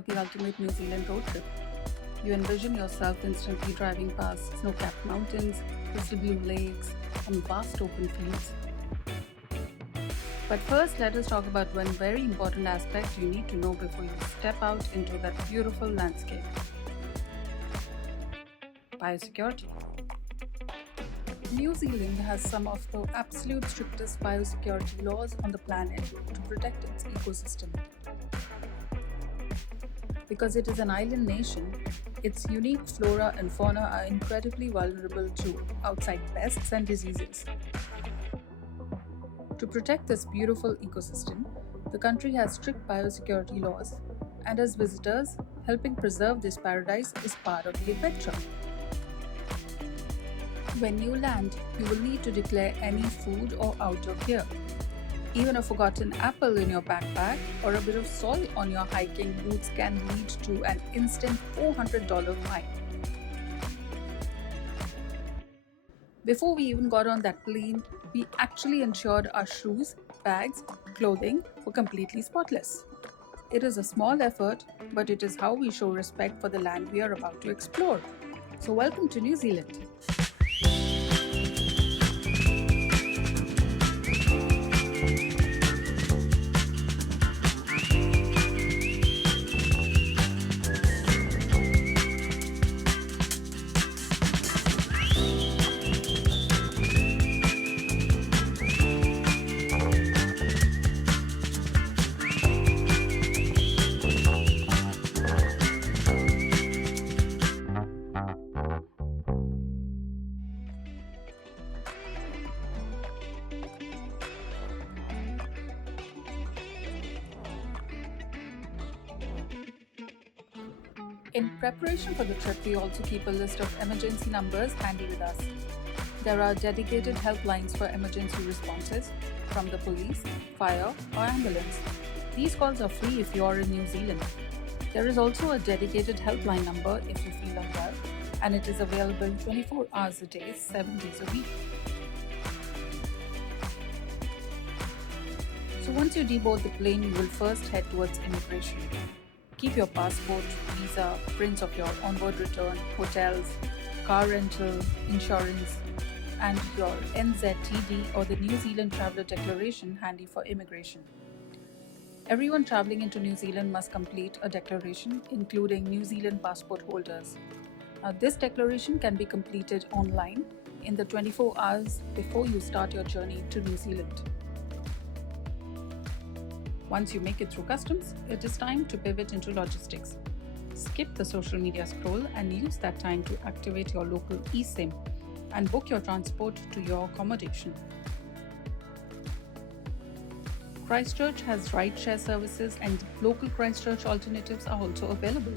of the ultimate New Zealand road trip. You envision yourself instantly driving past snow-capped mountains, crystal blue lakes, and vast open fields. But first, let us talk about one very important aspect you need to know before you step out into that beautiful landscape. Biosecurity. New Zealand has some of the absolute strictest biosecurity laws on the planet to protect its ecosystem. Because it is an island nation, its unique flora and fauna are incredibly vulnerable to outside pests and diseases. To protect this beautiful ecosystem, the country has strict biosecurity laws, and as visitors, helping preserve this paradise is part of the adventure. When you land, you will need to declare any food or outdoor gear. Even a forgotten apple in your backpack or a bit of soil on your hiking boots can lead to an instant $400 fine. Before we even got on that plane, we actually ensured our shoes, bags, clothing were completely spotless. It is a small effort, but it is how we show respect for the land we are about to explore. So welcome to New Zealand. In preparation for the trip, we also keep a list of emergency numbers handy with us. There are dedicated helplines for emergency responses from the police, fire, or ambulance. These calls are free if you are in New Zealand. There is also a dedicated helpline number if you feel unwell, and it is available 24 hours a day, 7 days a week. So once you deboard the plane, you will first head towards immigration. Keep your passport, visa, prints of your onward return, hotels, car rental, insurance, and your NZTD or the New Zealand Traveller Declaration handy for immigration. Everyone travelling into New Zealand must complete a declaration, including New Zealand passport holders. Now, this declaration can be completed online in the 24 hours before you start your journey to New Zealand. Once you make it through customs, it is time to pivot into logistics. Skip the social media scroll and use that time to activate your local eSIM and book your transport to your accommodation. Christchurch has rideshare services and local Christchurch alternatives are also available.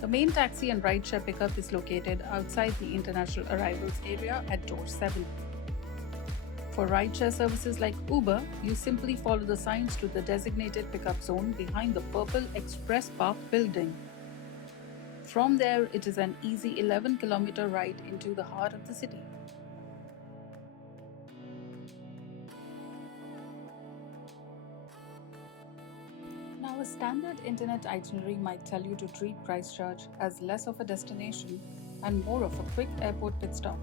The main taxi and rideshare pickup is located outside the international arrivals area at door 7. For rideshare services like Uber, you simply follow the signs to the designated pickup zone behind the purple Express Park building. From there, it is an easy 11-kilometer ride into the heart of the city. Now, a standard internet itinerary might tell you to treat Christchurch as less of a destination and more of a quick airport pit stop.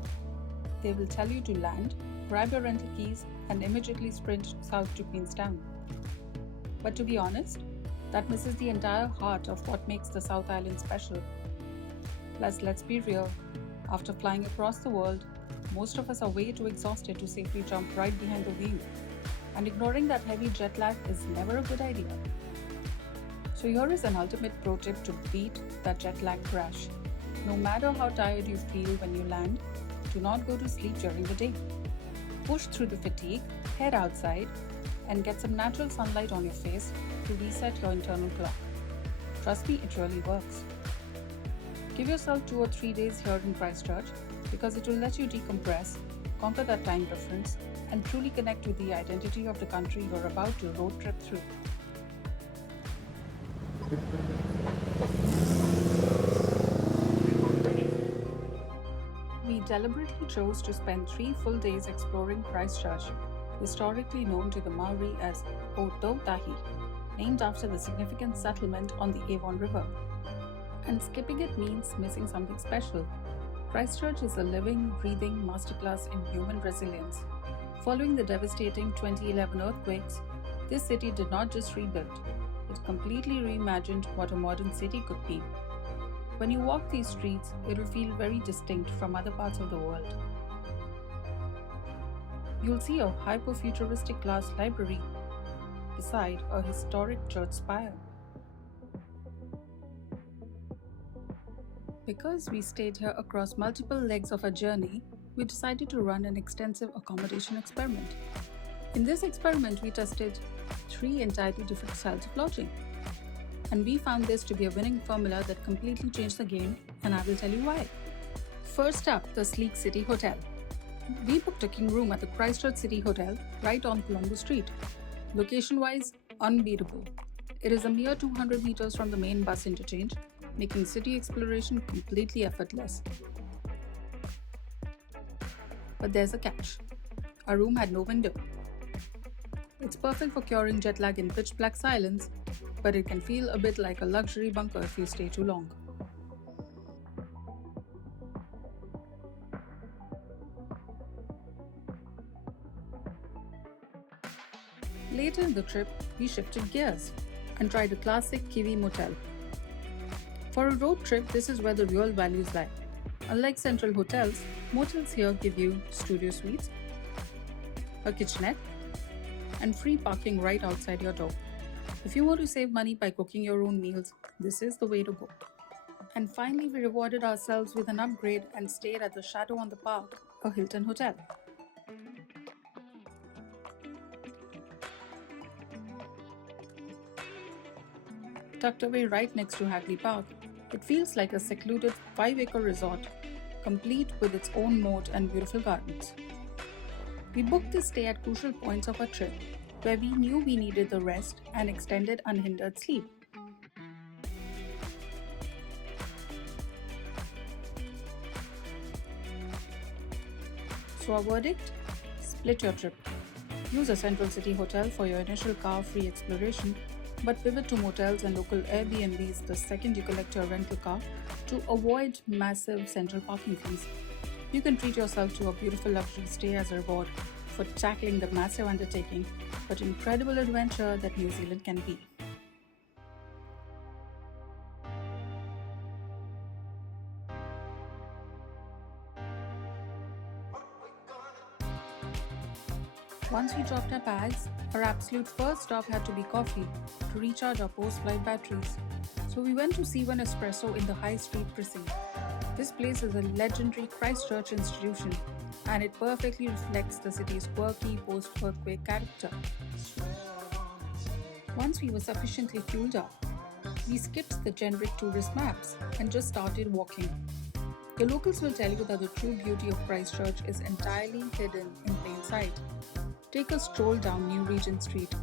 They will tell you to land, grab your rental keys, and immediately sprint south to Queenstown. But to be honest, that misses the entire heart of what makes the South Island special. Plus, let's be real, after flying across the world, most of us are way too exhausted to safely jump right behind the wheel. And ignoring that heavy jet lag is never a good idea. So here is an ultimate pro tip to beat that jet lag crash. No matter how tired you feel when you land, do not go to sleep during the day. Push through the fatigue, head outside, and get some natural sunlight on your face to reset your internal clock. Trust me, it really works. Give yourself 2 or 3 days here in Christchurch because it will let you decompress, conquer that time difference, and truly connect with the identity of the country you're about to road trip through. We deliberately chose to spend 3 full days exploring Christchurch, historically known to the Maori as Ototahi. named after the significant settlement on the Avon River. And skipping it means missing something special. Christchurch is a living, breathing masterclass in human resilience. Following the devastating 2011 earthquakes, this city did not just rebuild, it completely reimagined what a modern city could be. When you walk these streets, it will feel very distinct from other parts of the world. You'll see a hyper-futuristic glass library beside a historic church spire. Because we stayed here across multiple legs of our journey, we decided to run an extensive accommodation experiment. In this experiment, we tested 3 entirely different styles of lodging. And we found this to be a winning formula that completely changed the game, and I will tell you why. First up, the Sleek City Hotel. We booked a king room at the Christchurch City Hotel right on Colombo Street. Location-wise, unbeatable. It is a mere 200 meters from the main bus interchange, making city exploration completely effortless. But there's a catch. Our room had no window. It's perfect for curing jet lag in pitch black silence, but it can feel a bit like a luxury bunker if you stay too long. Later in the trip, we shifted gears and tried a classic Kiwi motel. For a road trip, this is where the real values lie. Unlike central hotels, motels here give you studio suites, a kitchenette, and free parking right outside your door. If you want to save money by cooking your own meals, this is the way to go. And finally, we rewarded ourselves with an upgrade and stayed at the Chateau on the Park, a Hilton hotel. Tucked away right next to Hagley Park, it feels like a secluded 5-acre resort, complete with its own moat and beautiful gardens. We booked this stay at crucial points of our trip, where we knew we needed the rest and extended unhindered sleep. So our verdict? Split your trip. Use a central city hotel for your initial car-free exploration, but pivot to motels and local Airbnbs the second you collect your rental car to avoid massive central parking fees. You can treat yourself to a beautiful luxury stay as a reward for tackling the massive undertaking but incredible adventure that New Zealand can be. Once we dropped our bags, our absolute first stop had to be coffee to recharge our post-flight batteries. So we went to C1 Espresso in the High Street precinct. This place is a legendary Christchurch institution, and it perfectly reflects the city's quirky post-earthquake character. Once we were sufficiently fueled up, we skipped the generic tourist maps and just started walking. The locals will tell you that the true beauty of Christchurch is entirely hidden in plain sight. Take a stroll down New Regent Street.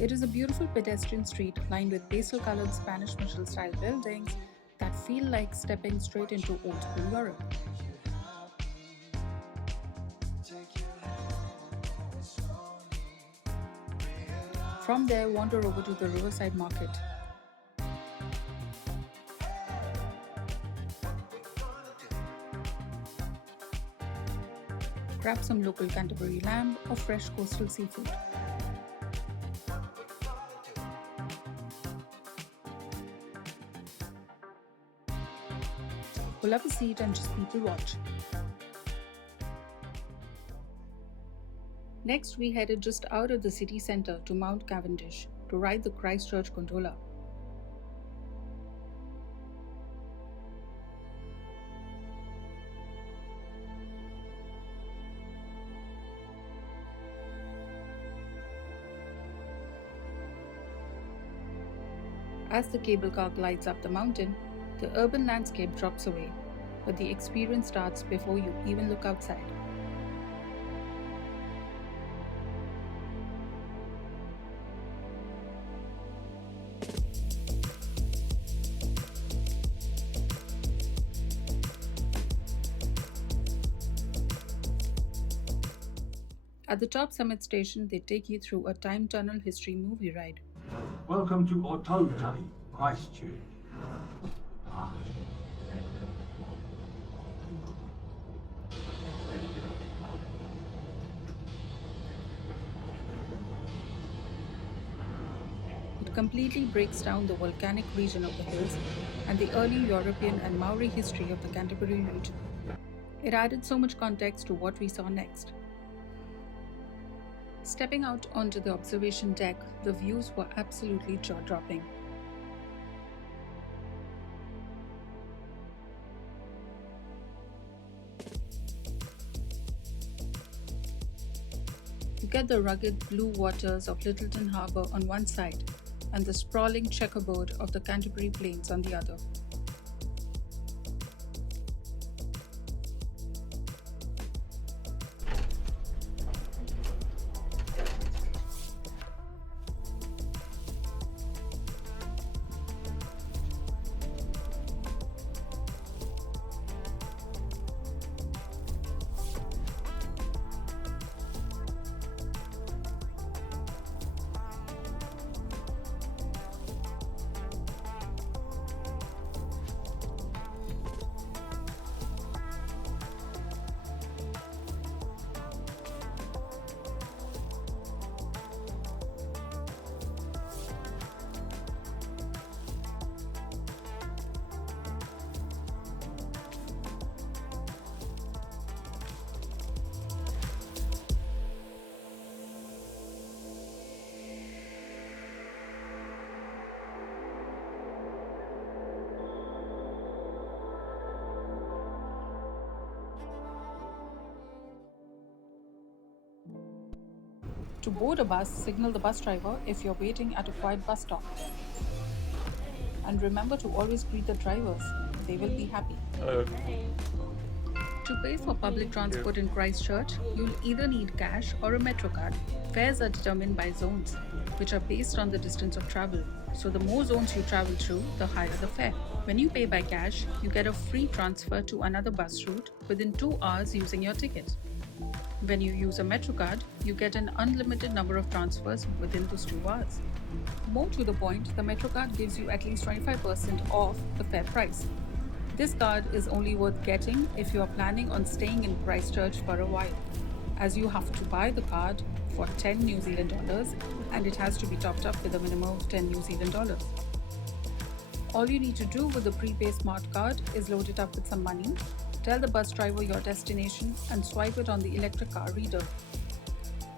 It is a beautiful pedestrian street lined with pastel-colored Spanish Michelin-style buildings that feel like stepping straight into old-school Europe. From there, wander over to the Riverside Market. Grab some local Canterbury lamb or fresh coastal seafood. Pull up a seat and just people watch. Next, we headed just out of the city centre to Mount Cavendish to ride the Christchurch Gondola. As the cable car glides up the mountain, the urban landscape drops away, but the experience starts before you even look outside. At the top summit station, they take you through a time tunnel history movie ride. Welcome to Otontai, Christchurch. It completely breaks down the volcanic region of the hills and the early European and Maori history of the Canterbury region. It added so much context to what we saw next. Stepping out onto the observation deck, the views were absolutely jaw-dropping. You get the rugged blue waters of Lyttelton Harbour on one side and the sprawling checkerboard of the Canterbury Plains on the other. To board a bus, signal the bus driver if you're waiting at a quiet bus stop. And remember to always greet the drivers, they will be happy. To pay for public transport in Christchurch, you'll either need cash or a metro card. Fares are determined by zones, which are based on the distance of travel. So the more zones you travel through, the higher the fare. When you pay by cash, you get a free transfer to another bus route within 2 hours using your ticket. When you use a metro card, you get an unlimited number of transfers within those 2 hours. More to the point, the metro card gives you at least 25% off the fare price. This card is only worth getting if you are planning on staying in Christchurch for a while, as you have to buy the card for 10 New Zealand dollars and it has to be topped up with a minimum of 10 New Zealand dollars. All you need to do with the prepay smart card is load it up with some money, tell the bus driver your destination and swipe it on the electric car reader.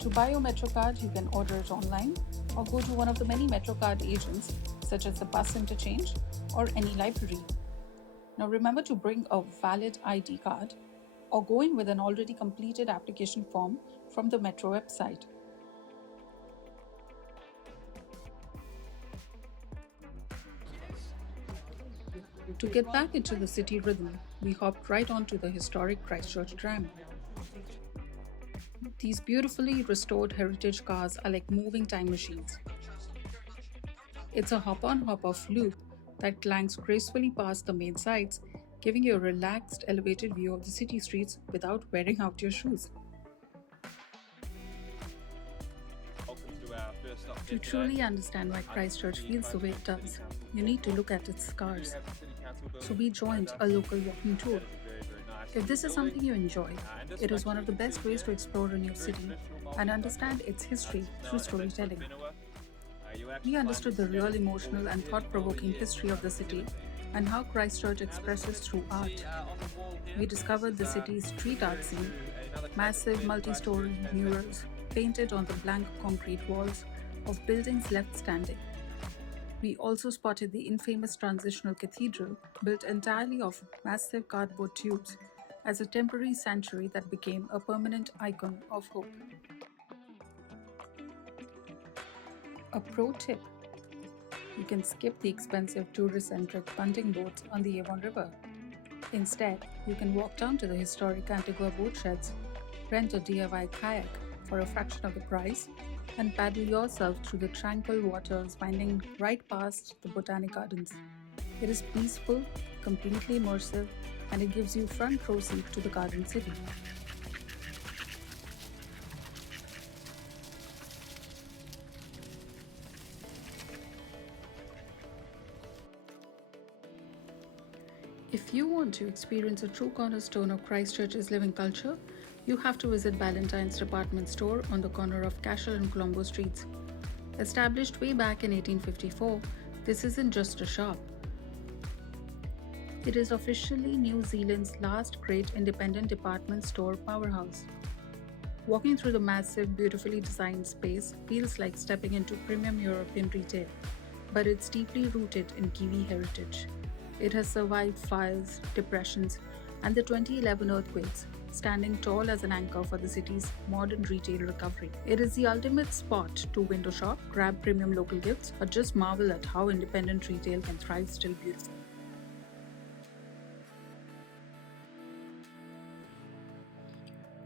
To buy your metro card, you can order it online or go to one of the many metro card agents such as the bus interchange or any library. Now remember to bring a valid ID card or go in with an already completed application form from the metro website. To get back into the city rhythm, we hopped right onto the historic Christchurch Tram. These beautifully restored heritage cars are like moving time machines. It's a hop-on hop-off loop that clangs gracefully past the main sites, giving you a relaxed, elevated view of the city streets without wearing out your shoes. To truly understand why Christchurch feels the way it does, you need to look at its scars. So we joined a local walking tour. If this is something you enjoy, it is one of the best ways to explore a new city and understand its history through storytelling. We understood the real emotional and thought-provoking history of the city and how Christchurch expresses through art. We discovered the city's street art scene, massive multi-story murals painted on the blank concrete walls of buildings left standing. We also spotted the infamous transitional cathedral built entirely of massive cardboard tubes as a temporary sanctuary that became a permanent icon of hope. A pro tip: you can skip the expensive tourist-centric punting boats on the Avon River. Instead, you can walk down to the historic Antigua boat sheds, rent a DIY kayak for a fraction of the price, and paddle yourself through the tranquil waters winding right past the Botanic Gardens. It is peaceful, completely immersive, and it gives you front row seat to the Garden City. If you want to experience a true cornerstone of Christchurch's living culture, you have to visit Ballantyne's department store on the corner of Cashel and Colombo Streets. Established way back in 1854, this isn't just a shop. It is officially New Zealand's last great independent department store powerhouse. Walking through the massive, beautifully designed space feels like stepping into premium European retail, but it's deeply rooted in Kiwi heritage. It has survived fires, depressions, and the 2011 earthquakes, standing tall as an anchor for the city's modern retail recovery. It is the ultimate spot to window shop, grab premium local gifts, or just marvel at how independent retail can thrive still beautiful.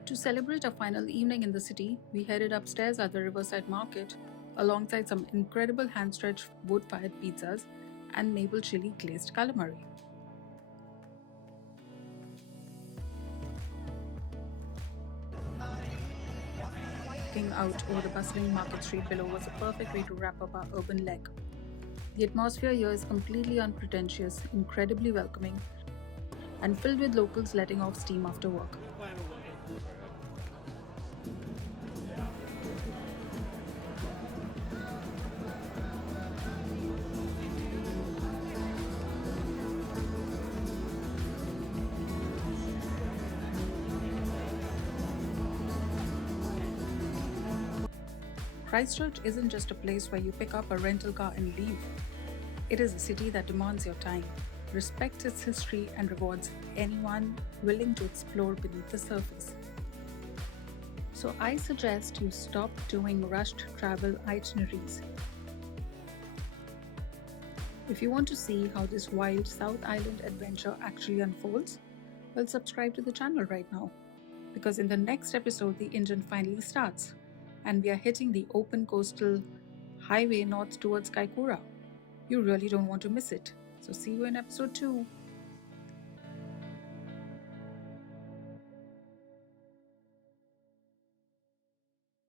To celebrate our final evening in the city, we headed upstairs at the Riverside Market alongside some incredible hand-stretched wood-fired pizzas and maple chili glazed calamari. Looking out over the bustling market street below was a perfect way to wrap up our urban leg. The atmosphere here is completely unpretentious, incredibly welcoming, and filled with locals letting off steam after work. Christchurch isn't just a place where you pick up a rental car and leave. It is a city that demands your time, respects its history, and rewards anyone willing to explore beneath the surface. So I suggest you stop doing rushed travel itineraries. If you want to see how this wild South Island adventure actually unfolds, well, subscribe to the channel right now, because in the next episode the engine finally starts and we are hitting the open coastal highway north towards Kaikoura. You really don't want to miss it. So see you in episode 2.